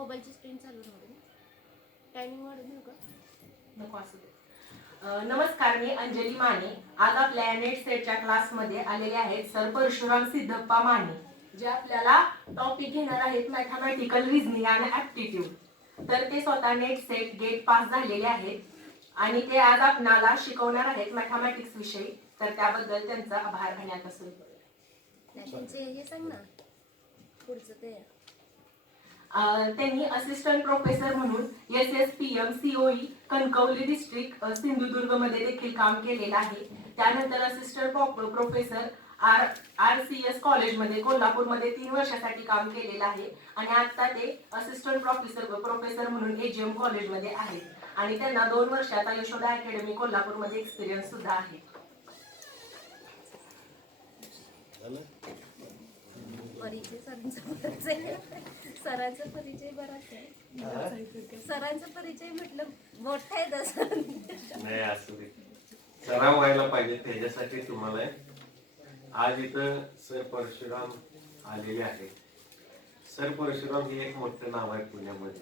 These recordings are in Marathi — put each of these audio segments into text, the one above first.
मोबाईलची स्क्रीन चालू राहू टायमिंग वाढून देऊ का? नको असू दे. नमस्कार, मी अंजली माने. आज आपल्या नेट सेटच्या क्लासमध्ये आलेले आहेत सर परशुराम सिद्धप्पा माने, जे आपल्याला टॉपिक घेणार आहेत मॅथमॅटिकल रिझनिंग आणि ऍप्टिट्यूड. तर ते स्वतः नेट सेट गेट पास झालेले आहेत आणि ते आज आपणाला शिकवणार आहेत मॅथमॅटिक्स विषयी. तर त्याबद्दल त्यांचा आभार आणि आता सुरू करूया. त्यांचे हे सांग ना पुढचं ते. त्यांनी असिस्टंट प्रोफेसर म्हणून SSPM COE Kankavli district Sindhudurg मध्ये देखील काम केलेलं आहे. त्यानंतर असिस्टंट प्रोफेसर RCS कॉलेजमध्ये कोल्हापूरमध्ये 3 वर्षासाठी काम केलेलं आहे आणि आता ते असिस्टंट प्रोफेसर म्हणून AGM कॉलेजमध्ये आहेत आणि त्यांना 2 वर्षाचा यशोदा अकॅडमी कोल्हापूरमध्ये एक्सपिरियन्स सुद्धा आहे. परिचय सरांचा परिचय बराच आहे. सरांचा परिचय म्हटलं मोठा आहे तसं नाही, असू दे. सराव व्हायला पाहिजे त्याच्यासाठी तुम्हाला आज इथं सर परशुराम आलेले आहेत. सर परशुराम हे एक मोठं नाव आहे पुण्यामध्ये.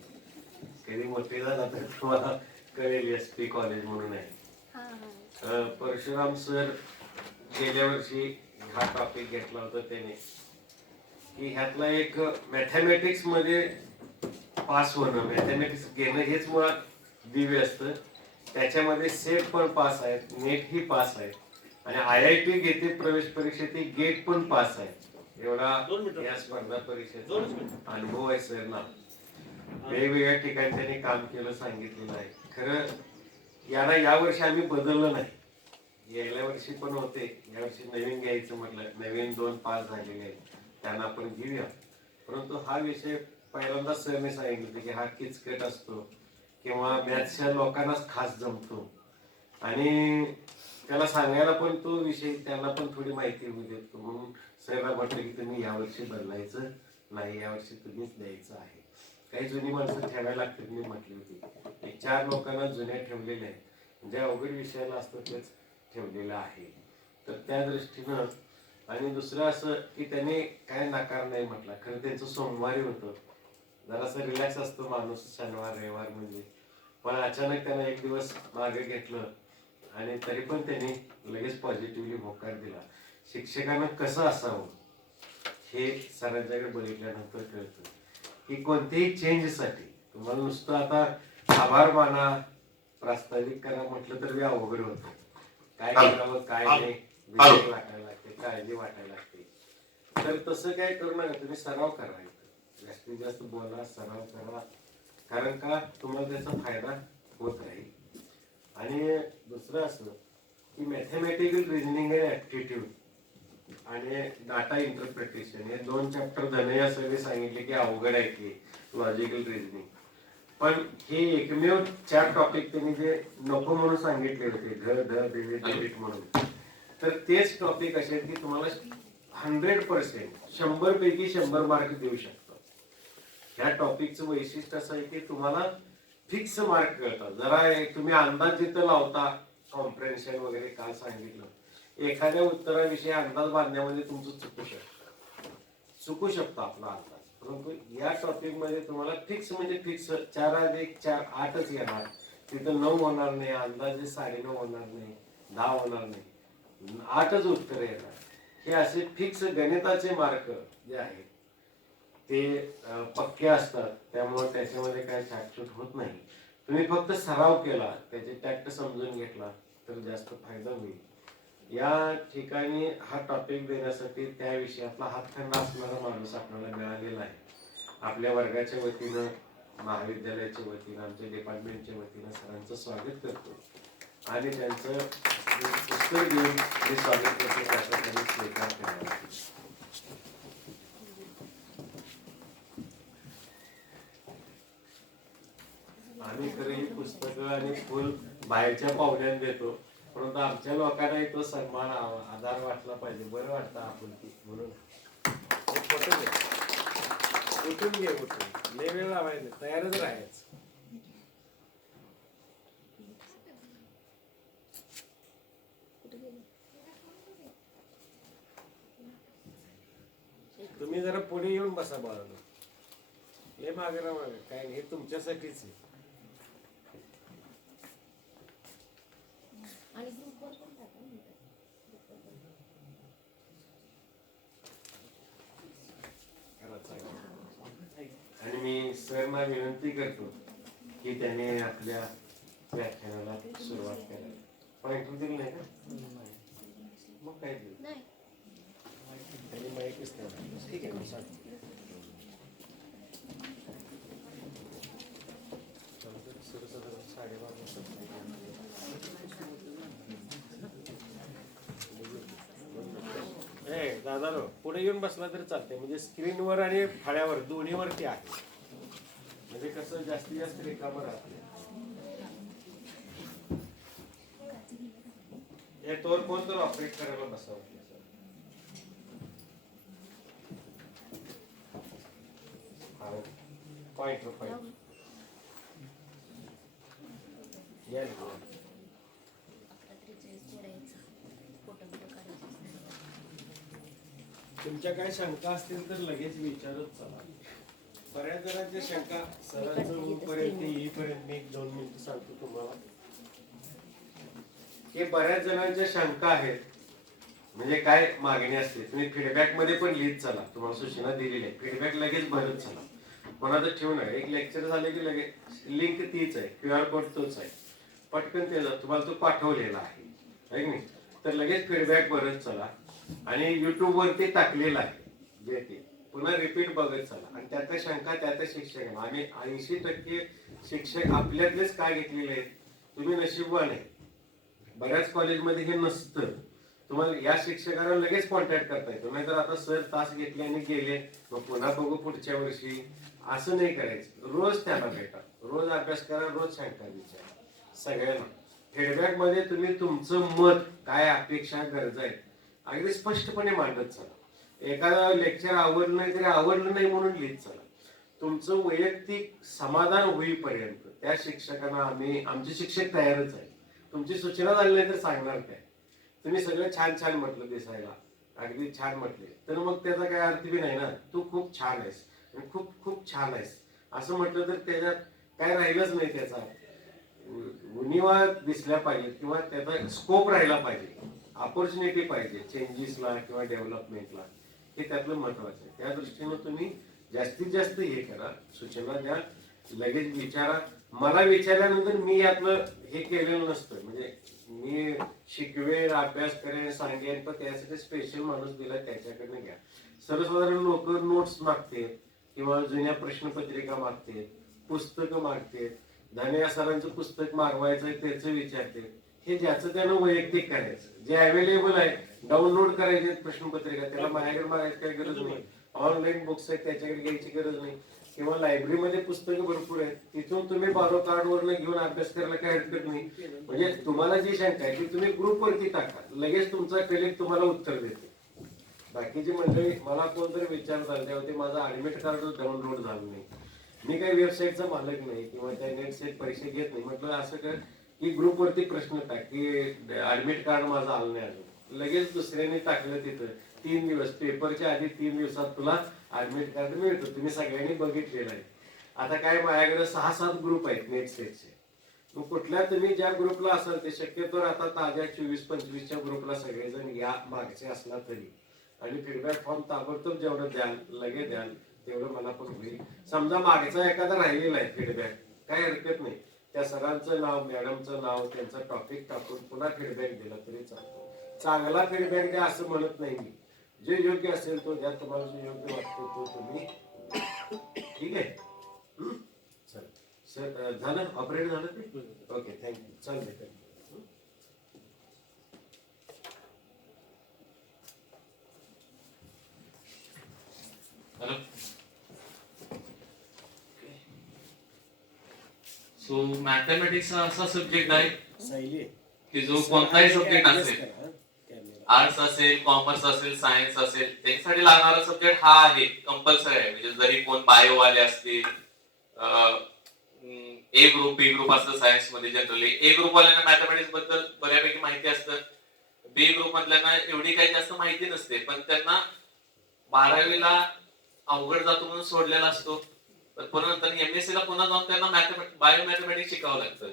कधी मोठे झाला तर तुम्हाला कळेल SP कॉलेज म्हणून आहे. परशुराम सर गेल्या वर्षी हा टॉपिक घेतला होता त्याने की ह्यातला एक मॅथमॅटिक्स मध्ये पास होणं, मॅथमॅटिक्स घेणं हेच मुळात दिव्य असतं. त्याच्यामध्ये सेट पण पास आहेत, नेट ही पास आहे आणि IIT घेते प्रवेश परीक्षेत गेट पण पास आहे. एवढा या स्पर्धा परीक्षेचा अनुभव आहे सरना. वेगवेगळ्या ठिकाणी त्यांनी काम केलं, सांगितलेलं आहे. खरं याला यावर्षी आम्ही बदललं नाही. गेल्या वर्षी पण होते, यावर्षी नवीन घ्यायचं म्हटलं. नवीन 2 पास झालेले आहेत, त्यांना आपण घेऊया. परंतु हा विषय पहिल्यांदा सरने सांगितलं की हा किचकट असतो किंवा मॅथ्सच्या लोकांनाच खास जमतो आणि त्याला सांगायला पण तो विषय त्यांना पण थोडी माहिती होऊ देतो. म्हणून सरला म्हटलं की तुम्ही यावर्षी बदलायचं नाही, यावर्षी तुम्हीच द्यायचं आहे. काही जुनी माणसं ठेवायला लागतात मी म्हटली होती. 4 लोकांना जुन्या ठेवलेल्या आहेत, ज्या अवघड विषयाला असतं तेच ठेवलेलं आहे. तर त्या दृष्टीनं आणि दुसरं असं की त्याने काय नकार नाही म्हटला. खरं त्यांचं सोमवारी होतं, जरासं रिलॅक्स असतो माणूस शनिवार रविवार म्हणजे. पण अचानक त्यानं एक दिवस मागे घेतलं आणि तरी पण त्यांनी लगेच पॉझिटिव्हली होकार दिला. शिक्षकांना कसं असावं हे सरांच्याकडे बघितल्यानंतर कळतं की कोणत्याही चेंजसाठी तुम्हाला नुसतं आता आभार माना, प्रास्ताविक करा म्हटलं तर अवघड होतं. काय करावं काय नाही विचार वाटायला लागते, काळजी वाटायला लागते. तर तसं काय करू नका, तुम्ही सराव करा. जास्तीत जास्त बोला, सराव करा. कारण का तुम्हाला त्याचा फायदा होत राहील. आणि दुसरं असं की मॅथमॅटिकल रिझनिंग अँड ऍप्टिट्यूड आणि डाटा इंटरप्रिटेशन हे 2 चॅप्टर धनया सगळे सांगितले की अवघड आहे की लॉजिकल रिझनिंग. पण हे एकमेव 4 टॉपिक त्यांनी जे नको म्हणून सांगितले होते, डेबिट म्हणून, तर तेच टॉपिक असे की तुम्हाला 100% 100 पैकी 100 मार्क देऊ शकतात. ह्या टॉपिकचं वैशिष्ट्य असं आहे की तुम्हाला फिक्स मार्क कळतात. जरा तुम्ही अंदाज जिथं लावता, कॉम्प्रेन्शन वगैरे काल सांगितलं, एखाद्या उत्तराविषयी अंदाज बांधण्यामध्ये तुमचं चुकू शकतो आपला अंदाज. परंतु या टॉपिक मध्ये तुम्हाला फिक्स म्हणजे फिक्स 4 अधिक 4 8च येणार. तिथं 9 होणार नाही, अंदाजे 9.5 होणार नाही, 10 होणार नाही, 8च उत्तर येणार. हे असे फिक्स गणिताचे मार्क जे आहेत ते पक्के असतात. त्यामुळे त्याच्यामध्ये काय छाटछूट होत नाही. तुम्ही फक्त सराव केला, त्याचे टॅक्ट समजून घेतला तर जास्त फायदा होईल. या ठिकाणी हा टॉपिक देण्यासाठी त्या विषयातला हातखंड असणारा माणूस आपल्याला मिळालेला आहे. आपल्या वर्गाच्या वतीनं, महाविद्यालयाच्या वतीनं, आमच्या डिपार्टमेंटच्या वतीनं सरांचं स्वागत करतो आणि त्यांचं पुस्तक घेऊन जे स्वागत करतो त्याचा त्यांनी स्वीकार करावा. आम्ही खरं ही पुस्तकं आणि फुल बाहेरच्या पाहुण्यांना देतो, परंतु आमच्या लोकांनाही तो सन्मान आधार वाटला पाहिजे. बरं वाटतं आपुलकी म्हणून उठून घे, उठून लय वेळ लावायचं, तयारच राहायचं. तुम्ही जरा पुढे येऊन बसा बाळाला. लय मागे राहा मागे. काय नाही, हे तुमच्यासाठीच आहे. आणि ग्रुपवर पण टाका नंतर. आणि मी सरना विनंती करतो की त्याने आपल्या व्याख्यानाला सुरुवात करावी. पॉइंटर दिली नाही का? मग काय दिलं नाही त्यांनी माहितीच नाही. ठीक आहे मी सांगतो. सर्वसाधारण 12:30 दादा पुढे येऊन बसला तरी चालतंय. म्हणजे स्क्रीनवर आणि फळ्यावर दोन्हीवरती आहे. म्हणजे कसं जास्तीत जास्त रिकामं राहते. हे तोर कोण तर ऑपरेट करायला बसावं. पॉइंट पॉइंट या तुमच्या काय शंका असतील तर लगेच विचारत चला. बऱ्याच जणांच्या शंका सरांचं होईपर्यंत येईपर्यंत मी 1-2 मिनिटं सांगतो तुम्हाला की बऱ्याच जणांच्या शंका आहेत. म्हणजे काय मागणी असते तुम्ही फीडबॅक मध्ये पण लिहित चला. तुम्हाला सूचना दिलेली आहे. फीडबॅक लगेच भरत चला. कोणाचं ठेवून आहे. एक लेक्चर झाले की लगेच लिंक तीच आहे. QR कोड तोच आहे. पटकन ते तुम्हाला तो पाठवलेला आहे की नाही. तर लगेच फीडबॅक भरत चला. आणि युट्यूब वरती टाकलेला आहे जे ते पुन्हा रिपीट बघत चला. आणि त्यातल्या शंका त्या शिक्षकांना आम्ही 80% शिक्षक आपल्यातलेच काय घेतलेले आहेत. तुम्ही नशीबवान आहे. बऱ्याच कॉलेजमध्ये हे नसतं. तुम्हाला या शिक्षकांना लगेच कॉन्टॅक्ट करता येतो. नाहीतर आता सर तास घेतले आणि गेले मग पुन्हा बघू पुढच्या वर्षी असं नाही करायचं. रोज त्याला भेटा. रोज अभ्यास करा. रोज शंका विचारा सगळ्यांना. फीडबॅक मध्ये तुम्ही तुमचं मत काय अपेक्षा गरजा आहेत अगदी स्पष्टपणे मांडत चला. एखादा लेक्चर आवडलं नाही तरी आवडलं नाही म्हणून लिहित चला. तुमचं वैयक्तिक समाधान होईपर्यंत त्या शिक्षकांना आमचे शिक्षक तयारच आहे. तुमची सूचना झाली नाही तर सांगणार काय. तुम्ही सगळं छान छान म्हटलं दिसायला अगदी छान म्हटले तर मग त्याचा काय अर्थ बी नाही ना. तू खूप छान आहेस आणि खूप खूप छान आहेस असं म्हटलं तर त्याच्यात काय राहिलंच नाही. त्याचा उणिवा दिसल्या पाहिजे किंवा त्याचा स्कोप राहिला पाहिजे. ऑपॉर्च्युनिटी पाहिजे चेंजेसला किंवा डेव्हलपमेंटला. हे त्यातलं महत्वाचं आहे. त्या दृष्टीनं तुम्ही जास्तीत जास्त हे करा. सूचना द्या. लगेच विचारा. मला विचारल्यानंतर मी यातलं हे केलेलं नसतं. म्हणजे मी शिकवेन अभ्यास करेन सांगेन पण त्यासाठी स्पेशल माणूस दिला त्याच्याकडनं घ्या. सर्वसाधारण लोक नोट्स मागते किंवा जुन्या प्रश्नपत्रिका मागते पुस्तकं मागते. धन्या सरांचं पुस्तक मागवायचं त्याचं विचारते. हे ज्याचं त्यानं वैयक्तिक करायचं. जे अवेलेबल आहे डाउनलोड करायचे प्रश्नपत्रिका त्याला माझ्याकडे मागायची काही गरज नाही. ऑनलाईन बुक्स आहेत त्याच्याकडे घ्यायची गरज नाही. किंवा लायब्ररीमध्ये पुस्तकं भरपूर आहेत तिथून तुम्ही बारो कार्डवरनं घेऊन अभ्यास करायला काही हरकत नाही. म्हणजे तुम्हाला जी शंका आहे ती तुम्ही ग्रुपवरती टाका. लगेच तुमचा कलिक तुम्हाला उत्तर देते. बाकीची मंडळी मला कोणतरी विचारतात त्यावरती माझं ऍडमिट कार्ड डाउनलोड झालं नाही. मी काही वेबसाईटचा मालक नाही किंवा त्या नेट सेट परीक्षा घेत नाही. म्हटलं असं कर की ग्रुपवरती प्रश्न टाक की ऍडमिट कार्ड माझं आलं नाही अजून. लगेच दुसऱ्याने टाकलं तिथं 3 दिवस पेपरच्या आधी 3 दिवसात तुला ऍडमिट कार्ड मिळतो. तुम्ही सगळ्यांनी बघितलेलं आहे. आता काय माझ्याकडे 6-7 ग्रुप आहेत नेट सेटचे. मग कुठल्या तुम्ही ज्या ग्रुपला असाल ते शक्यतो आता ताज्या 24-25च्या ग्रुपला सगळेजण या मागचे असला तरी. आणि फीडबॅक फॉर्म ताबडतोब जेवढं द्याल लगेच द्याल तेवढं मला पण होईल. समजा मागचा एखादा राहिलेला आहे फीडबॅक काही हरकत नाही. त्या सरांचं नाव मॅडमचं नाव त्यांचा टॉपिक टाकून पुन्हा फीडबॅक दिला तरी चालतो. चांगला फीडबॅक द्या असं म्हणत नाही मी. जे योग्य असेल तो द्या. तुम्हाला जो योग्य वाटतो तो तुम्ही ठीक आहे. चल सर झालं ऑपरेट झालं ते ओके थँक्यू. चल भेटेल. सो मॅथमॅटिक्स हा असा सब्जेक्ट आहे सायली की जो कोणताही सब्जेक्ट असेल आर्ट्स असेल कॉमर्स असेल सायन्स असेल त्याच्यासाठी लागणारा सब्जेक्ट हा आहे. कंपल्सरी आहे. म्हणजे जरी कोण बायोवाले असतील ए ग्रुप बी ग्रुप असतं सायन्स मध्ये जनरली. ए ग्रुप वाल्यांना मॅथमॅटिक्स बद्दल बऱ्यापैकी माहिती असतं. बी ग्रुप मधल्यांना एवढी काही जास्त माहिती नसते पण त्यांना 12वीला अवघड जातो म्हणून सोडलेला असतो. पण पुन्हा नंतर MSc ला पुन्हा जाऊन त्यांना बायोमॅथमॅटिक्स शिकावं लागतं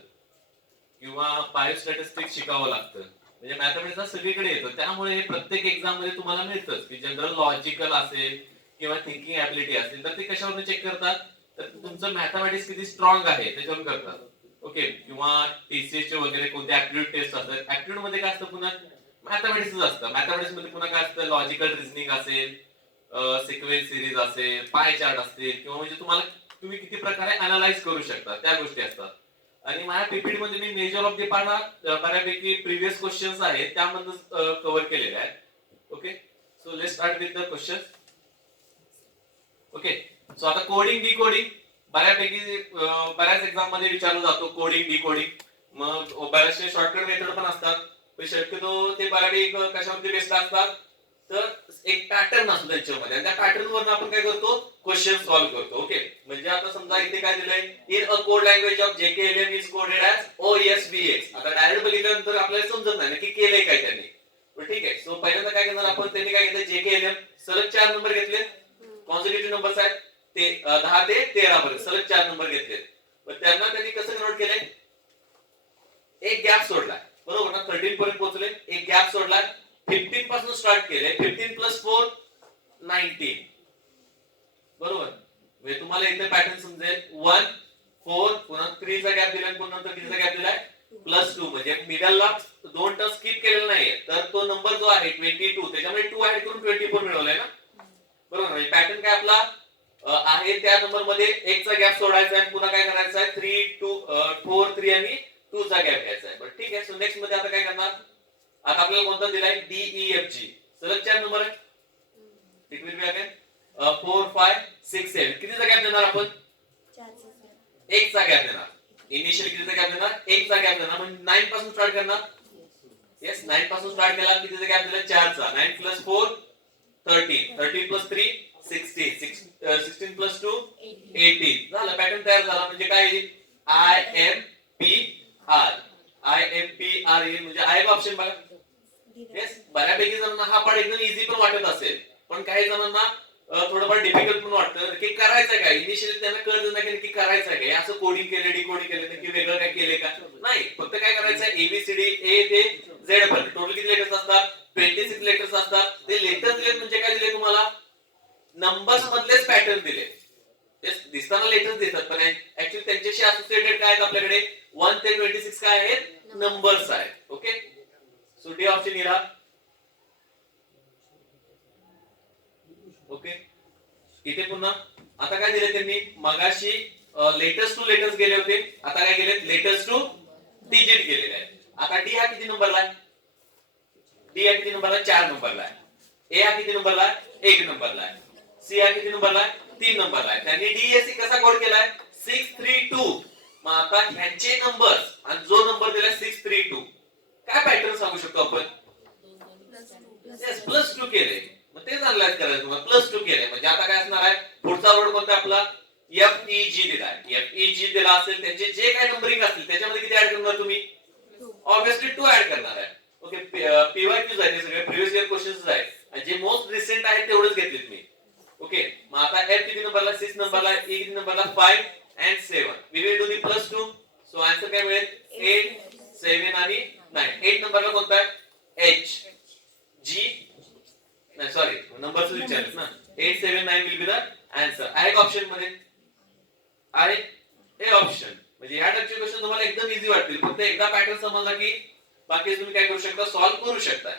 किंवा बायोस्टॅटिस्टिक्स शिकावं लागतं. म्हणजे मॅथमॅटिक्स हा सगळीकडे येतो. त्यामुळे प्रत्येक एक्झाम मध्ये तुम्हाला मिळतंच की जनरल लॉजिकल असेल किंवा थिंकिंग ॲबिलिटी असेल तर ते कशावरून चेक करतात, तर तुमचं मॅथमॅटिक्स किती स्ट्रॉंग आहे त्याच्यावरून करतात. ओके. किंवा TCS चे वगैरे कोणते ऍप्टिट्यूड टेस्ट असतात. ऍप्टिट्यूड मध्ये काय असतं, पुन्हा मॅथमॅटिक्सच असतं. मॅथमॅटिक्स मध्ये पुन्हा काय असतं, लॉजिकल रिझनिंग असेल, सिक्वेन्स सिरीज असेल, पाय चार्ट असतील किंवा म्हणजे तुम्ही किती प्रकारे अनालाइज करू शकता त्या गोष्टी असतात. आणि माझ्या पीपीटी मध्ये मी मेजर ऑफ द पार्ट बऱ्यापैकी प्रिव्हियस क्वेश्चन्स आहेत त्यामधून कव्हर केलेले आहेत. Okay. So let's start with the question. Okay. So आता कोडिंग डिकोडिंग बऱ्यापैकी बऱ्याच एक्झाम मध्ये विचारला जातो. कोडिंग डिकोडिंग मग बऱ्याचशे शॉर्टकट मेथड पण असतात, पण शक्यतो ते बऱ्यापैकी कशावरती बेस्ड असतात, तर एक पॅटर्न असतो त्यांच्यामध्ये आणि त्या पॅटर्न वरून आपण काय करतो, क्वेश्चन सॉल्व्ह करतो. ओके. म्हणजे आता समजा इथे काय दिलंय, in a code language of JKLM is coded as OSVX. आता डायरेक्ट बघितल्यानंतर आपल्याला समजत नाही की केलंय काय त्यांनी. ठीक आहे. सो पहिल्यांदा काय करणार आपण, त्यांनी काय घेतलं, JKLM सलग 4 नंबर घेतले, कॉन्सिक्युटिव्ह नंबर्स आहेत ते 10 ते 13 पर्यंत सलग 4 नंबर घेतले. पण त्यांना त्यांनी कसं कन्वर्ट केलंय, एक गॅप सोडला, बरोबर ना, 13 पर्यंत पोहोचले, एक गॅप सोडला, 15 पासून स्टार्ट केले, 15 + 4 19, बरोबर. म्हणजे तुम्हाला इथे पॅटर्न समजेल, 1 4 पुन्हा 3 चा गॅप दिला, पुन्हा नंतर 3 चा गॅप दिलाय, +2 म्हणजे मिडलला 2 टर्म स्किप केलेला नाहीये, तर तो नंबर जो आहे 22 त्याच्यामध्ये 2 ऍड करून 24 मिळवलाय ना, बरोबर. म्हणजे पॅटर्न काय आपला आहे, त्या नंबर मध्ये 1 चा गॅप सोडायचा आहे, पुन्हा काय करायचं आहे, 3 2 4 3 आणि 2 चा गॅप घ्यायचा आहे. बट ठीक आहे. सो नेक्स्ट मध्ये आता काय करणार, आता आपल्याला कोणता दिलाय, DEFG सलग 4 नंबर आहे. It will be again 4 5 6 7. कितीचा गॅप देणार आपण, 1 चा गॅप देणार. इनिशियल कितीचा गॅप देणार, 1 चा गॅप देणार. म्हणजे 9 पासून स्टार्ट करणार. येस, 9 पासून स्टार्ट केला, कितीचा गॅप दिला, 4 चा. 9 + 4 13, 13 + 3 16, 16 + 2 18. झालं, पॅटर्न तयार झाला. म्हणजे काय येईल, IMPR. IMPR येईल. म्हणजे आय ऑप्शन बघा. येस, बऱ्यापैकी जणांना हा पार्ट एकदम इझी पण वाटत असेल, पण काही जणांना थोडंफार डिफिकल्ट पण वाटतं की करायचं काय. इनिशियली त्यांना कळत नाही की करायचं काय, असं कोडिंग केलं, डिकोडिंग केलं की वेगळं काय केलंय का, नाही. फक्त काय करायचं, ABCD A ते Z पर्यंत टोटल किती लेटर्स असतात, 26 लेटर्स असतात. ते लेटर्स दिले म्हणजे काय दिले तुम्हाला, नंबर्स मधलेच पॅटर्न दिले. दिसताना लेटर्स दिसतात, पण ऍक्च्युअली त्यांच्याशी असोसिएटेड काय आहेत आपल्याकडे, 1 ते 26 काय आहेत, नंबर्स आहेत. ओके. सो डी ऑप्शन इरा. ओके. इथे पुन्हा आता काय दिले त्यांनी, मगाशी लेटर्स टू लेटर्स गेले होते, आता काय गेले, लेटर्स टू डिजिट गेलेले आहेत. आता डी हा किती नंबरला आहे, डी हा किती नंबरला, 4 नंबरला आहे. ए हा किती नंबरला आहे, 1 नंबरला आहे. सी हा किती नंबरला आहे, 3 नंबरला आहे. त्यांनी DSC कसा कोड केलाय, 632. मग आता ह्यांचे नंबर्स आणि जो नंबर दिलाय 632, काय पॅटर्न सांगू शकतो आपण, +2 केले. मग तेच अनलाइज करायचं तुम्हाला, +2 केले. म्हणजे आता काय असणार आहे, पुढचा वर्ड कोणता आपला, FEG दिलाय. FEG दिला असेल, त्यांचे जे काही नंबरिंग असतील त्याच्यामध्ये किती ऍड करणार तुम्ही, ऑब्वियसली 2 ऍड करणार आहे. ओके. PYQs आहे, ते सगळे प्रिव्हियस इयर क्वेश्चन्स आहेत, आणि जे मोस्ट रिसेंट आहेत तेवढेच घेतलेत मी. ओके. मग आता F किती नंबरला, 6 नंबरला, E किती नंबरला, 5 and 7. We will do the +2. So answer काय मिळेल, 8 7 आणि 9. 8 नंबरला कोणता आहे, H G, नाही सॉरी, नंबर्स विचारलेत ना. 8 7 9 विल बी द आन्सर. आहे ऑप्शन मध्ये, आहे हे ऑप्शन. म्हणजे ह्या टाइपचे क्वेश्चन तुम्हाला एकदम इझी वाटतील, फक्त एकदा पॅटर्न समजला की बाकी तुम्ही काय करू शकता, सॉल्व्ह करू शकता.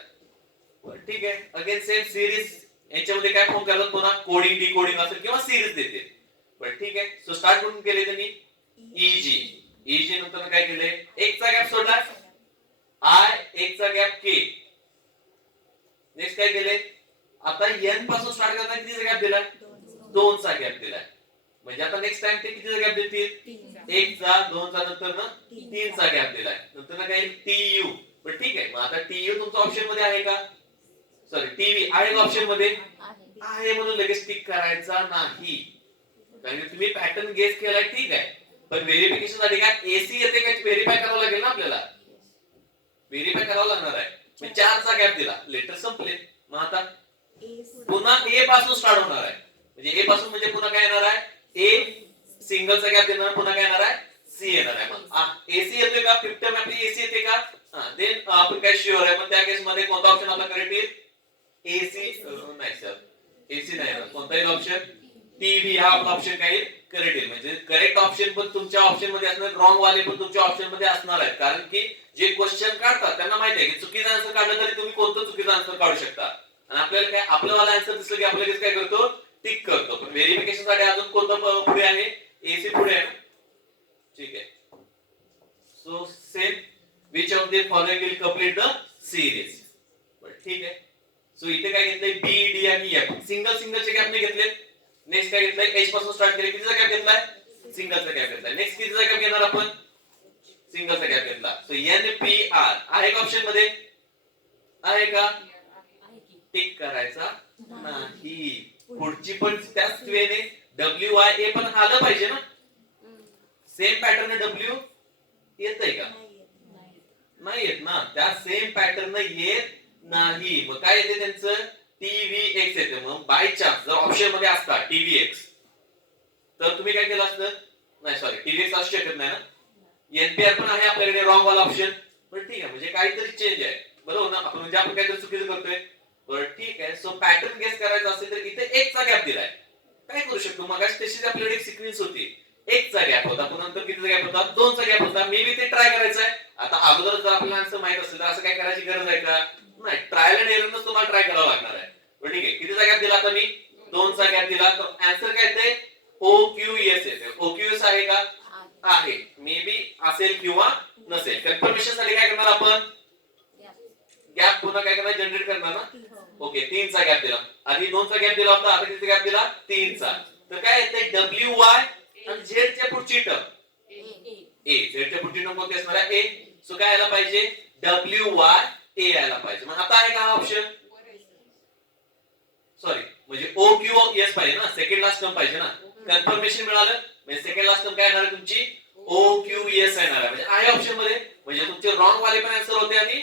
ठीक आहे. अगेन सेम सिरीज, याच्यामध्ये काय फॉर्म करतात, पुन्हा कोडिंग डिकोडिंग असेल किंवा सिरीज देते. बट ठीक आहे. सो स्टार्ट करून केले त्यांनी EG नंतर काय केले, 1 चा गॅप सोडला, I 1 चा गॅप K. नेक्स्ट काय केले, आता N पासून स्टार्ट करताना कितीचा गॅप दिलाय, 2 चा गॅप दिलाय. म्हणजे आता नेक्स्ट टाइम ते कितीचा गॅप देतील, 1 चा, 2 चा, नंतर ना 3 चा गॅप दिलाय. नंतर काय TU. पण ठीक आहे. मग आता TU तुमच्या ऑप्शन मध्ये आहे का, सॉरी TV आहे ऑप्शन मध्ये, आहे म्हणून लगेच टिक करायचा नाही. कारण तुम्ही पॅटर्न गेस केलाय, ठीक आहे, पण व्हेरिफिकेशन साठी काय AC येते का व्हेरीफाय करावं लागेल ना, आपल्याला व्हेरीफाय करावं लागणार आहे. 4 चा गॅप दिला, लेटर संपले. मग आता पुन्हा A पासून स्टार्ट होणार आहे. म्हणजे A पासून म्हणजे पुन्हा काय येणार आहे, A सिंगलचा गॅप देणार, पुन्हा काय येणार आहे सी येणार आहे. मग एसी येतोय का, फिफ्थ टर्म आपली एसी येते का, देन आपण काय शुअर आहे. पण त्या केस मध्ये कोणता ऑप्शन आपला करेक्ट येईल, एसी नाही सर, एसी नाही येणार, कोणता येईल ऑप्शन टीव्ही हा आपला ऑप्शन काय येईल करेक्ट येईल. म्हणजे करेक्ट ऑप्शन पण तुमच्या ऑप्शन मध्ये असणार, रॉंग वाले पण तुमच्या ऑप्शन मध्ये असणार आहेत. कारण की जे क्वेश्चन काढतात त्यांना माहिती आहे की चुकीचा आन्सर काढलं तरी तुम्ही कोणतं चुकीचा आन्सर काढू शकता. आणि आपल्याला काय आपलं वाला आन्सर दिसलं की आपल्याला काय करतो टिक करतो. पण व्हेरिफिकेशन साठी अजून कोणतं पुढे आहे, एसी पुढे आहे. ठीक आहे. So same which of the following will complete the series. ठीक आहे. सो इथे काय घेतलंय बी डी आणि एफ, सिंगल सिंगलचे गॅप नाही घेतले. नेक्स्ट काय घेतलंय एच पासून स्टार्ट केले, कितीचा गॅप घेतलाय सिंगलचा गॅप घेतलाय. नेक्स्ट कितीचा गॅप घेणार आपण सिंगलचा गॅप घेतला. सो एन पी आर आहे का ऑप्शन मध्ये, आहे का, टिक करायचा नाही. पुढची पण त्याच वेने डब्ल्यू आय ए पण आलं पाहिजे ना, सेम पॅटर्न डब्ल्यू येतंय का, नाही येत ना, त्या सेम पॅटर्न येत नाही. मग काय येते त्यांचं टीव्हीएक्स येते. मग बाय चान्स जर ऑप्शन मध्ये असता टीव्हीएक्स तर तुम्ही काय केलं असतं, नाही सॉरी टीव्हीएक्स असू शकत नाही ना, एनपीआर पण आहे आपल्याकडे रॉंग वाला ऑप्शन. पण ठीक आहे, म्हणजे काहीतरी चेंज आहे बरोबर ना, आपण म्हणजे आपण काहीतरी चुकीचं करतोय. बरं ठीक आहे. सो पॅटर्न गेस करायचा असेल तर इथे एकचा गॅप दिलाय, काय करू शकतो, मग तशीच आपल्याकडे एक सिक्वेन्स होती, एकचा गॅप होता, पुन्हा नंतर कितीचा गॅप होता, दोनचा गॅप होता. मे बी ते ट्राय करायचं आहे. आता अगोदर जर आपल्याला आन्सर माहित असेल तर असं काय करायची गरज आहे का, नाही, ट्रायल अँड एररच तुम्हाला ट्राय करावं लागणार आहे. बरं ठीक आहे, कितीचा गॅप दिला आता मी, दोनचा गॅप दिला, तर आन्सर काय येते ओ क्यू एस येते. ओ क्यू एस आहे का, आहे, मे बी असेल किंवा नसेल. कन्फर्मेशन साठी काय करणार आपण, गॅप पुन्हा काय करणार जनरेट करणार ना. ओके, तीनचा गॅप दिला, आधी दोनचा गॅप दिला होता, आता कितीचा गॅप दिला तीनचा. तर काय येते डब्ल्यू वाय आणि झेड च्या पुढची टर्म ए, झेड च्या पुढची टर्म कोणती असणार आहे ए. सो काय यायला पाहिजे डब्ल्यू वाय ए यायला पाहिजे. मग आता आहे का ऑप्शन, सॉरी म्हणजे ओ क्यू एस पाहिजे ना, सेकंड लास्ट टर्म पाहिजे ना. कन्फर्मेशन मिळालं म्हणजे सेकंड लास्ट टर्म काय येणार आहे तुमची ओ क्यू एस येणार आहे. म्हणजे आहे ऑप्शन मध्ये, म्हणजे तुमचे रॉंग वाले पण आन्सर होते आणि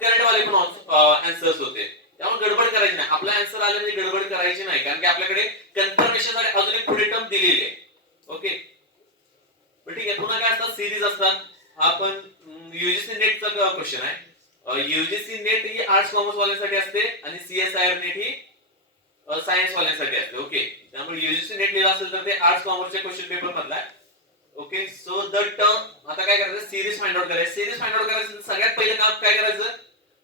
करेक्ट वाले पण आन्सर्स होते. त्यामुळे गडबड करायची नाही, आपला आन्सर आले म्हणजे गडबड करायची नाही, कारण की आपल्याकडे कन्फर्मेशन साठी अजून एक पुढे टर्म दिलेली आहे. ओके ठीक आहे. पुन्हा काय असतात सिरीज असतात. आपण युजीसी नेटचा क्वेश्चन आहे. युजीसी नेट ही आर्ट्स कॉमर्स वाल्यांसाठी असते आणि सीएसआयआर नेट ही सायन्स वाल्यांसाठी असते. ओके, त्यामुळे युजीसी नेट लिहिला असेल तर ते आर्ट्स कॉमर्सच्या क्वेश्चन पेपर मधला. ओके, सो द टर्म आता काय करायचं, सिरीज फाइंड आउट करायचं. सिरीज फाइंड आउट करायचं सगळ्यात पहिलं काम काय करायचं,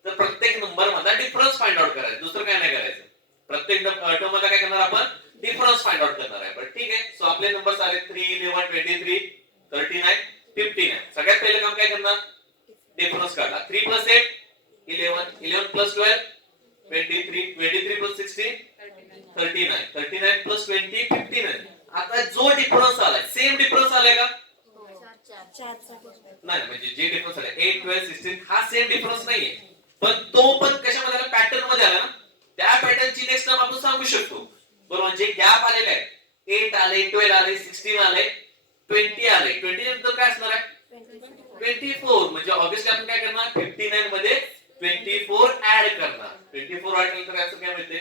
तर प्रत्येक नंबर मधला डिफरन्स फाइंड आउट करायचं, दुसरं काय नाही करायचं. प्रत्येक टर्म मध्ये काय करणार आपण, डिफरन्स फाइंड आउट करणार आहे. पण ठीक आहे. सो आपले नंबर्स आले 3, 11, 23, 39, 59. सगळ्यात पहिलं काम काय करणार, डिफरन्स काढला. 3 + 8 11, 11 + 12 23, 23 + 16 39, 39 + 20 59. आता जो डिफरन्स आलाय सेम डिफरन्स आलाय का, नाही, म्हणजे जे डिफरन्स आलाय 8, 12, 16 हा सेम डिफरन्स नाहीये, पण तो पण कशामध्ये आला, पॅटर्न मध्ये आला ना. त्या पॅटर्नची नेक्स्ट टर्म आपण सांगू शकतो बरोबर. म्हणजे गॅप आलेला आहे, 8 आले, 12 आले, 16 आले, 20 आले, 20 नंतर काय असणार आहे 24. म्हणजे ऑब्विसली आपण काय करणार, 59 मध्ये 24 ऍड करणार. 24 ऍड केलं तर याचं काय मिळते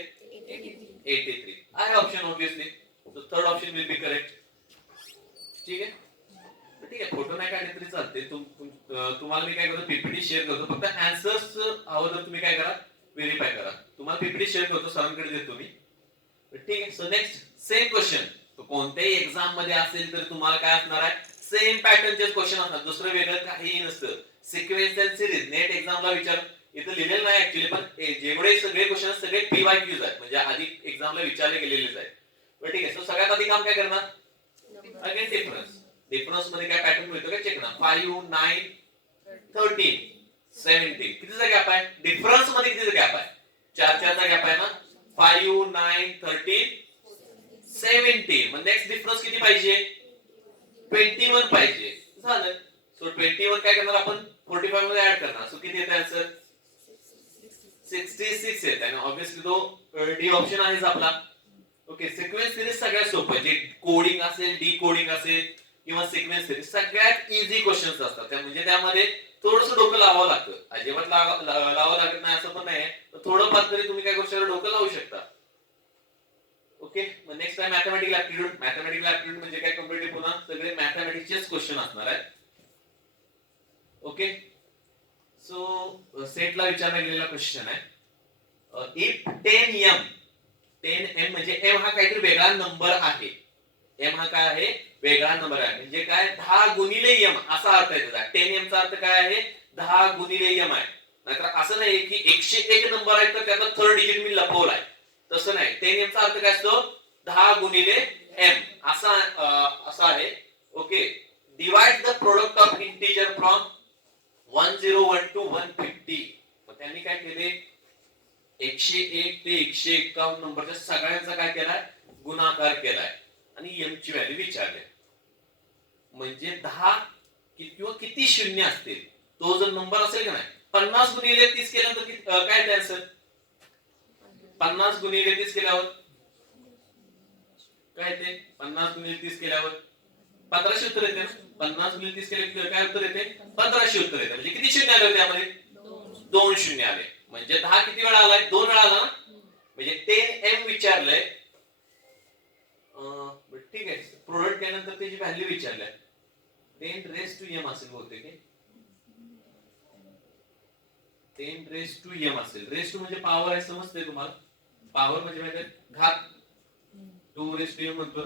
83. आहे option obviously. So third option will be correct. ठीक आहे. ठीक आहे, फोटो नाही काढले तरी चालते. तुम्हाला मी काय करतो पीपीटी शेअर करतो, फक्त आन्सर्स हवं तर तुम्ही काय करा व्हेरीफाय करा. तुम्हाला पीपीटी शेअर करतो, सरांकडे देतो मी. ठीक आहे. सो नेक्स्ट सेम क्वेश्चन कोणत्याही एक्झाम मध्ये असेल तर तुम्हाला काय असणार आहे, सेम पॅटर्नचे क्वेश्चन असणार, दुसरं वेगळं काहीही नसतं. सिक्वेन्स अँड सिरीज नेट एक्झामला विचार इथं लिहिलेलं नाही ऍक्च्युली, पण जेवढे सगळे क्वेश्चन सगळे पीवायक्यूज आहेत, म्हणजे आधी एक्झामला विचारले गेलेलेच आहेत. बरं ठीक आहे. सो सगळ्यात आधी काम काय करणार, अगेन डिफरन्स. डिफरन्स मध्ये काय पॅटर्न मिळतो का चेक करणार. 5, 9, 13, 17 कितीचा गॅप आहे, डिफरन्स मध्ये कितीचा गॅप आहे, 4चा गॅप आहे ना. 5, 9, 13, 17. मग नेक्स्ट डिफरन्स किती पाहिजे, 21 पाहिजे. झालं. सो 21 काय करणार आपण 45 मध्ये ऍड करणार. सो किती येते आन्सर 66 येत आहे. ऑब्विसली तो डी ऑप्शन आहेच आपला. ओके, सिक्वेन्स सिरीज सगळ्यात सोपं आहे. जे कोडिंग असेल, डी कोडिंग असेल किंवा सिक्वेन्स सिरीज सगळ्यात इझी क्वेश्चन्स असतात. म्हणजे त्यामध्ये थोडंसं डोकं लावावं लागतं. अजिबात लावावं लागत नाही असं पण नाही, थोडंफार तरी तुम्ही काय करू शकता, डोकं लावू शकता. ओके, मग नेक्स्ट आहे मॅथमॅटिकल ऍप्टिट्यूड. मॅथमॅटिकल ऍप्टिट्यूड म्हणजे काय, कम्प्लीटली पुन्हा सगळे मॅथमॅटिक्सचेच क्वेश्चन असणार आहेत. ओके, सो सेटला विचारला गेलेला क्वेश्चन आहे, इफ 10m म्हणजे m हा काहीतरी वेगळा नंबर आहे. m हा काय आहे, वेगळा नंबर आहे. म्हणजे काय, 10 गुणिले m असा अर्थ आहे त्याचा. 10m चा अर्थ काय आहे, 10 गुणिले m आहे. नाहीतर असं नाही की 101 नंबर आहे तर त्याचा थर्ड डिजिट मी लपवलाय, तसं नाही. 10m चा अर्थ काय असतो, 10 गुणिले m असा आहे. Okay, divide the product of integer from 101 to 150. मग त्यांनी काय केले, 101 ते 151 नंबरच्या सगळ्यांचा काय केलाय, गुणाकार केलाय आणि m ची व्हॅल्यू विचारली. म्हणजे 10 किंवा किती शून्य असतील तो जर नंबर असेल का नाही, 50 गुणिले 30 केल्यानंतर काय ते आन्सर, 50 गुणिले 30 केल्यावर काय ते, 50 गुणिले 30 केल्यावर 1500 उत्तर येते ना. 50 गुणिले 30 केले काय उत्तर येते, 1500 उत्तर येते. म्हणजे किती शून्य आले होते त्यामध्ये, 2 शून्य आले. म्हणजे 10 किती वेळा आलाय, 2 वेळा आला ना. म्हणजे 10m विचारलंय, ठीक आहे. प्रोडक्ट केल्यानंतर त्याची व्हॅल्यू विचारलंय, 10 रेस टू m असेल बहुतेक, 10 रेस टू m असेल. रेस टू म्हणजे पॉवर आहे, समजते तुम्हाला. पॉवर म्हणजे माहिती आहे, घात. 2 रेस टू m म्हणतो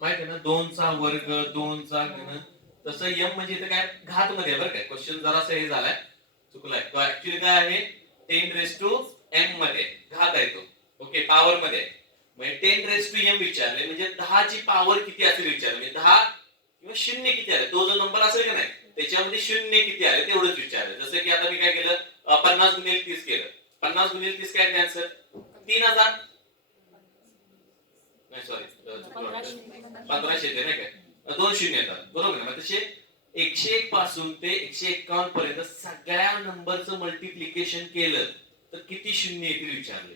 माहिती आहे ना, 2 चा वर्ग, 2 चा घन. तसं m म्हणजे इथे काय, घात मध्ये बरं काय. क्वेश्चन जरासा हे झालाय, चुकलाय. तो ऍक्च्युअली काय आहे, 10 रेस टू m मध्ये घात आहे तो. ओके, पॉवर मध्ये. म्हणजे 10 रेस टू m विचारले म्हणजे 10 ची पॉवर किती असेल विचारले. म्हणजे 10 किंवा शून्य किती आले, तो जो नंबर असेल का नाही त्याच्यामध्ये शून्य किती आले तेवढंच विचारलं. जसं की आता मी काय केलं, 50 गुणिले 30 केलं. 50 गुणिले 30 काय आन्सर, 3000. नाही सॉरी, 1500 नाही काय, 2 शून्य येतात बरोबर ना. मग तसे 101 पासून ते 151 पर्यंत सगळ्या नंबरचं मल्टिप्लिकेशन केलं तर किती शून्य येतील विचारले.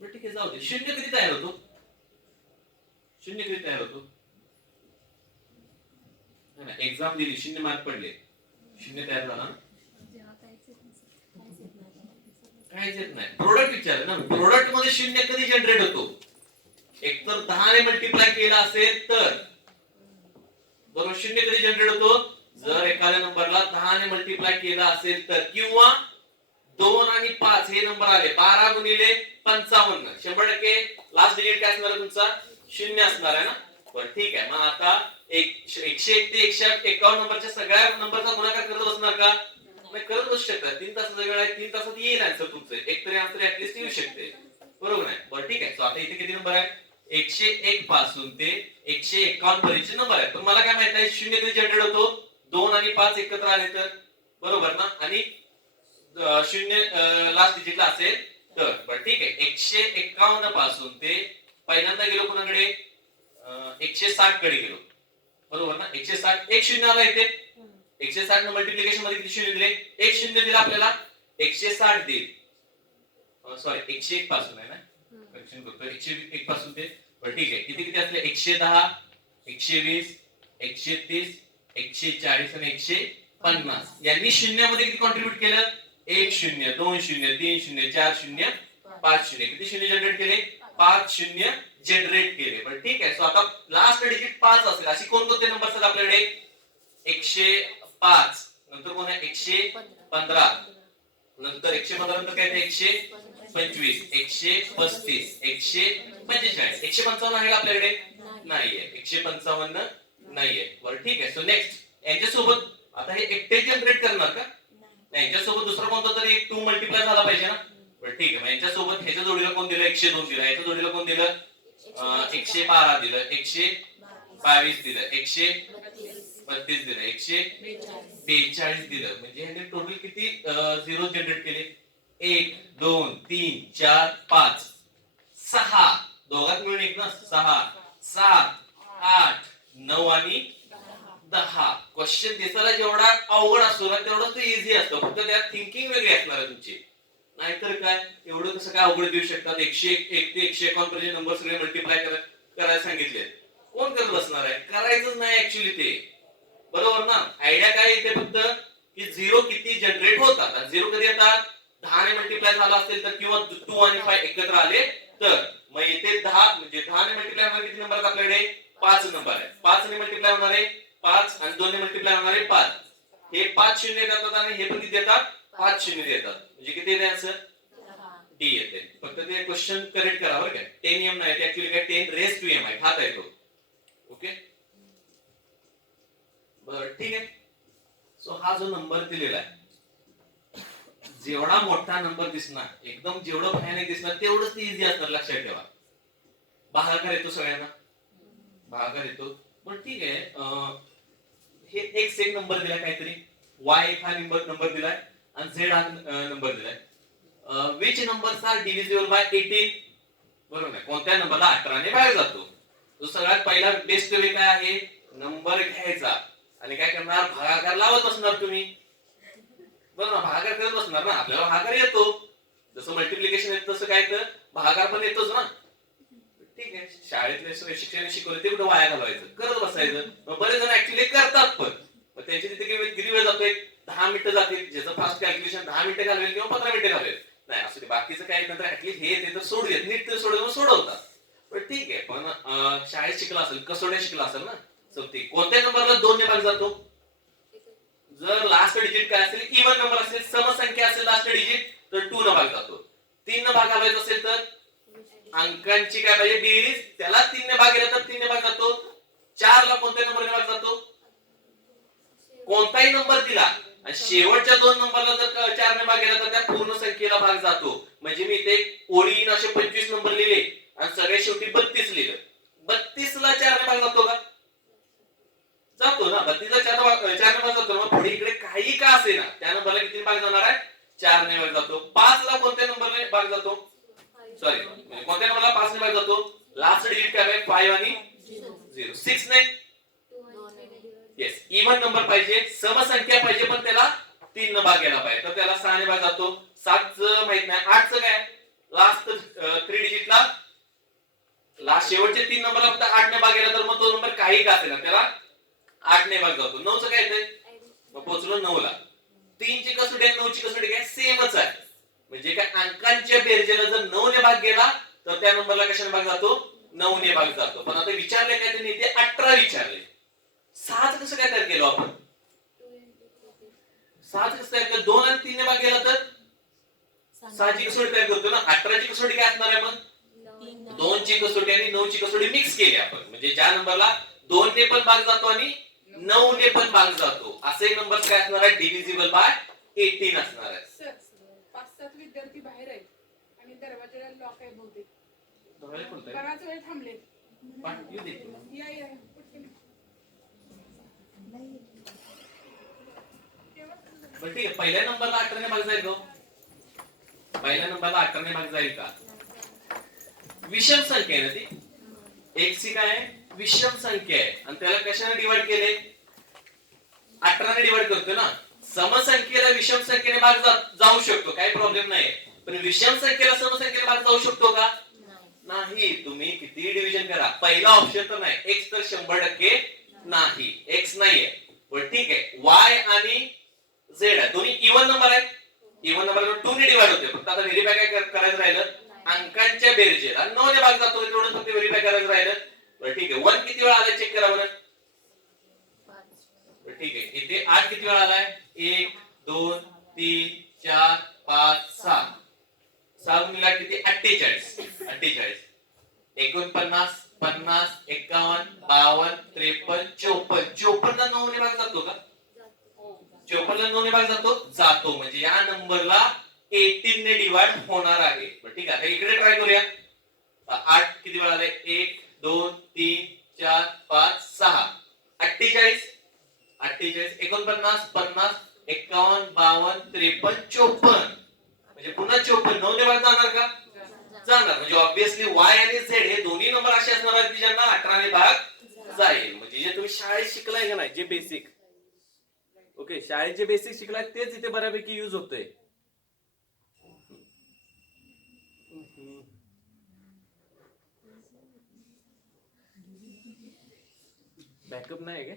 बरं ठीक आहे, जाऊ दे. शून्य कधी तयार होतो, शून्य कधी तयार होतो, एक्झाम दिली, शून्य मार्क पडले, शून्य तयार झाला, काहीच येत नाही. प्रोडक्ट विचार ना, प्रोडक्ट मध्ये शून्य कधी जनरेट होतो, एक तर 10 ने मल्टिप्लाय केला असेल तर बरोबर. शून्य कधी जनरेट होतो, जर एखाद्या नंबरला 10 ने मल्टिप्लाय केला असेल तर, किंवा 2 आणि 5 हे नंबर आले, 12 गुणिले 55, 100% लास्ट डिजिट काय असणार तुमचा, शून्य असणार आहे ना. पण ठीक आहे, मग आता 101 ते 151 नंबरच्या सगळ्या नंबरचा गुणाकार करत बसणार का, नाही करत बसू शकता. 3 तासाचा वेळ आहे, 3 तासात येईल आन्सर तुमचं, एक तरी आन्सर ऍटलीस्ट येऊ शकते बरोबर आहे. बरं ठीक आहे, सो आता इथे किती नंबर आहे, 101 पासून ते 151 पर्यंतचे नंबर आहेत. पण मला काय माहित आहे, शून्य कधी जनरेट होतो, 2 आणि 5 एकत्र आले तर बरोबर ना, आणि शून्य लास्ट डिजिटला असेल तर. बरं ठीक आहे, 151 पासून ते पहिल्यांदा गेलो कुणाकडे, 160 कडे गेलो बरोबर ना. 160 एक शून्य आला इथे, 160 न मल्टिप्लिकेशन मध्ये किती शून्य दिले, एक शून्य दिला आपल्याला, 160 देईल. सॉरी 101 पासून आहे ना, करेक्शन करतो, 101 पासून ते. बरं ठीक आहे, किती किती असले, 110, 120, 130, 140 आणि 150. यांनी शून्यामध्ये किती कॉन्ट्रीब्युट केलं, 1 शून्य, 2 शून्य, 3 शून्य, 4 शून्य, 5 शून्य. किती शून्य जनरेट केले, 5 शून्य जनरेट केले. बरं ठीक आहे, सो आता लास्ट डिजिट 5 असेल अशी कोणकोणते नंबर असतात आपल्याकडे, 105, नंतर कोण आहे 115, नंतर 115 नंतर काय ते 125, 135, 145, 155 आहे आपल्याकडे, नाहीये, 155 नाहीये. बरं ठीक आहे, सो नेक्स्ट यांच्यासोबत आता हे एकटे जनरेट करणार का, नाही, यांच्यासोबत दुसरा कोणता तरी 2 मल्टिप्लाय झाला पाहिजे ना. बरं ठीक आहे, मग यांच्यासोबत ह्याच्या जोडीला कोण दिलं, 102 दिलं, ह्याच्या जोडीला कोण दिलं, 112 दिलं, 122 दिलं, 132 दिलं, 142 दिलं. म्हणजे ह्याने टोटल किती झिरो जनरेट केले, 1 2 3 4 5 6, दोघात मिळून एक ना, 6 7 8 9 आणि 10. क्वेश्चन दिसायला जेवढा अवघड असतो ना तेवढा तो इझी असतो, फक्त त्यात थिंकिंग वेगळी असणार आहे तुमची. नाहीतर काय एवढं कसं काय अवघड देऊ शकतात, 101 ते 151 पर्यंत नंबर सगळे मल्टिप्लाय करायला सांगितले, कोण करत बसणार आहे, करायचंच नाही ऍक्च्युअली ते बरोबर ना. आयडिया काय येते फक्त की झिरो किती जनरेट होतात, झिरो कधी येतात, 10 ने मल्टिप्लाय झाला असेल तर, किंवा 2 आणि 5 एकत्र आले तर मग इथे 10 म्हणजे 10 ने मल्टिप्लाय होणार किती नंबर आहेत आपल्याकडे 5 नंबर आहे. 5 ने मल्टिप्लाय होणार आहे 5 आणि 2 ने मल्टिप्लाय होणार आहे 5. हे 5 शून्य देतात आणि हे पण किती देतात 5 शून्य देतात. म्हणजे किती येते आन्सर डी येते. फक्त ते क्वेश्चन करेक्ट करा बरं काय. 10m नाही ते ऍक्च्युअली काय 10 रेज टू m आहे खात आहे तो. ओके बरं ठीक आहे. सो हा जो नंबर दिलेला आहे जेवढा मोठा नंबर दिसणार एकदम जेवढं भयानक दिसणार तेवढंच ते इझी असणार लक्षात ठेवा. भागाकार येतो सगळ्यांना भागाकार येतो. पण ठीक आहे हे एक सेम नंबर दिलाय काहीतरी y हा नंबर दिलाय आणि z हा नंबर दिलाय. which numbers are divisible by 18 बरोबर आहे. कोणत्या नंबरला 18 ने बाहेर जातो. तो सगळ्यात पहिला बेस्ट वे काय आहे नंबर घ्यायचा आणि काय करणार भागाकार लावत बसणार तुम्ही बरोबर ना. भागाकार करत बसणार ना. आपल्याला भागाकार येतो जसं मल्टिप्लिकेशन येतं तसं काय तर भागाकार पण येतोच ना. ठीक आहे शाळेतले शिक्षण शिकवले ते कुठं वाया घालवायचं करत बसायचं. मग बरेच जण ऍक्च्युअली करतात पण त्यांची तिथे किती वेळ जातोय 10 मिनिटं जातील. ज्याचं फास्ट कॅल्क्युलेशन 10 मिनिटं घालवेल किंवा 15 मिनिटं घालवेल नाही असं बाकीचं काय नंतर ऍटलीस्ट हे ते तर सोडूयात नीट तर सोडवतात. पण ठीक आहे पण शाळेत शिकला असेल कसोड्या शिकला असेल ना. चौथी कोणत्या नंबरला 2 ने भाग जातो जर लास्ट डिजिट काय असेल इव्हन नंबर असेल समसंख्या असेल लास्ट डिजिट तर 2 न भाग जातो. 3 न भाग घालायचा असेल तर अंकांची काय पाहिजे बेरीज त्याला 3 ने भाग गेला तर 3 ने भाग जातो. 4 ला कोणत्या नंबरने भाग जातो कोणताही नंबर दिला आणि शेवटच्या 2 नंबरला जर 4 ने भाग गेला तर त्या पूर्ण संख्येला भाग जातो. म्हणजे मी इथे ओळीने असे 25 नंबर लिहिले आणि सगळे शेवटी 32 लिहिलं. 32 ला 4 ने भाग जातो का जातो ना. 32 ला 4 ने भाग जातो. मग पुढे इकडे काही का असे ना त्या नंबरला किती भाग जाणार आहे 4 ने भाग जातो. 5 ला कोणत्या नंबरने भाग जातो सॉरी म्हणजे कोणत्या नंबरला 5 ने भाग जातो लास्ट डिजिट काय आहे 5 आणि 0. 6 ने येस इव्हन नंबर पाहिजे समसंख्या पाहिजे पण त्याला 3 न भाग गेला पाहिजे तर त्याला 6 ने भाग जातो. 7 च माहित नाही 8 च काय लास्ट 3 डिजिटला लास्ट शेवटचे 3 नंबरला फक्त 8 ने भाग गेला तर मग तो नंबर काही का असेल त्याला 8 ने भाग जातो. 9 च काय येतंय मग पोहोचलो 9 ला. 3 ची कसोटी आणि 9 ची कसोटी काय सेमच आहे. म्हणजे काय अंकांच्या बेरजेला जर 9 ने भाग गेला तर त्या नंबरला कशाने भाग जातो 9 ने भाग जातो. पण आता विचारले काय त्यांनी ते 18 विचारले. 6 च कसं काय तयार केलं आपण 6 च कसं तयार केलं 2 आणि 3 ने भाग गेला तर 6 ची कसोटी तयार करतो ना. 18 ची कसोटी काय असणार आहे मग 2 ची कसोटी आणि 9 ची कसोटी मिक्स केली आपण. म्हणजे ज्या नंबरला 2 ने पण भाग जातो आणि 9 ने पण भाग जातो असे नंबर काय असणार आहे डिव्हिजिबल बाय 18 असणार आहे. सर 5-7 विद्यार्थी बाहेर आहेत आणि दरवाजाला लॉक आहे बहुतेक बराच वेळ थांबले. या पटकन. बरं ठीक आहे पहिल्या नंबरला 18 ने भाग जाईल का पहिल्या नंबरला 18 ने भाग जाईल का विषम संख्या आहे ना ती x ची काय आहे विषम संख्या आहे आणि त्याला कशाने डिवाइड केले 18 ने डिवाइड करतो ना. समसंख्येला विषम संख्येने भाग जाऊ शकतो काही प्रॉब्लेम नाही. पण विषम संख्येला समसंख्येने भाग जाऊ शकतो का नाही. तुम्ही किती डिव्हिजन करा पहिला ऑप्शन तर नाही x तर 100% नाही x नाहीये. पण ठीक आहे y आणि z आहे दोन्ही इव्हन नंबर आहेत. इव्हन नंबर 2 ने डिवाइड होते. फक्त आता व्हेरीफाय काय करायचं राहिलं अंकांच्या बेरजेला 9 ने भाग जातो तेवढं फक्त व्हेरीफाय करायचं राहिलं. बरं ठीक आहे 1 किती वेळा आलाय चेक करा बरं. ठीक आहे इथे 8 किती वेळा आलाय 1 2 3 4 5 6 6 गुणिले किती 48 49 49 50 51 52 53 54 54 ला 9 ने भाग जातो का 54 ला 9 ने भाग जातो म्हणजे या नंबरला 18 ने डिवाइड होणार आहे. ठीक आहे आता इकडे ट्राय करूया. 8 किती वेळा आलाय 1 2 3 4 5 6 48 48 49 50 51 52 53 54 म्हणजे पुन्हा 54 9 ने भाग जाणार का जाणार. म्हणजे ऑब्विसली y आणि z हे दोन्ही नंबर असे असणार आहेत की ज्यांना 18 ने भाग जाईल. म्हणजे जे तुम्ही शाळेत शिकलाय का नाही जे बेसिक ओके शाळेत जे बेसिक शिकलाय तेच इथे बऱ्यापैकी यूज होतंय. बॅकअप नाही काय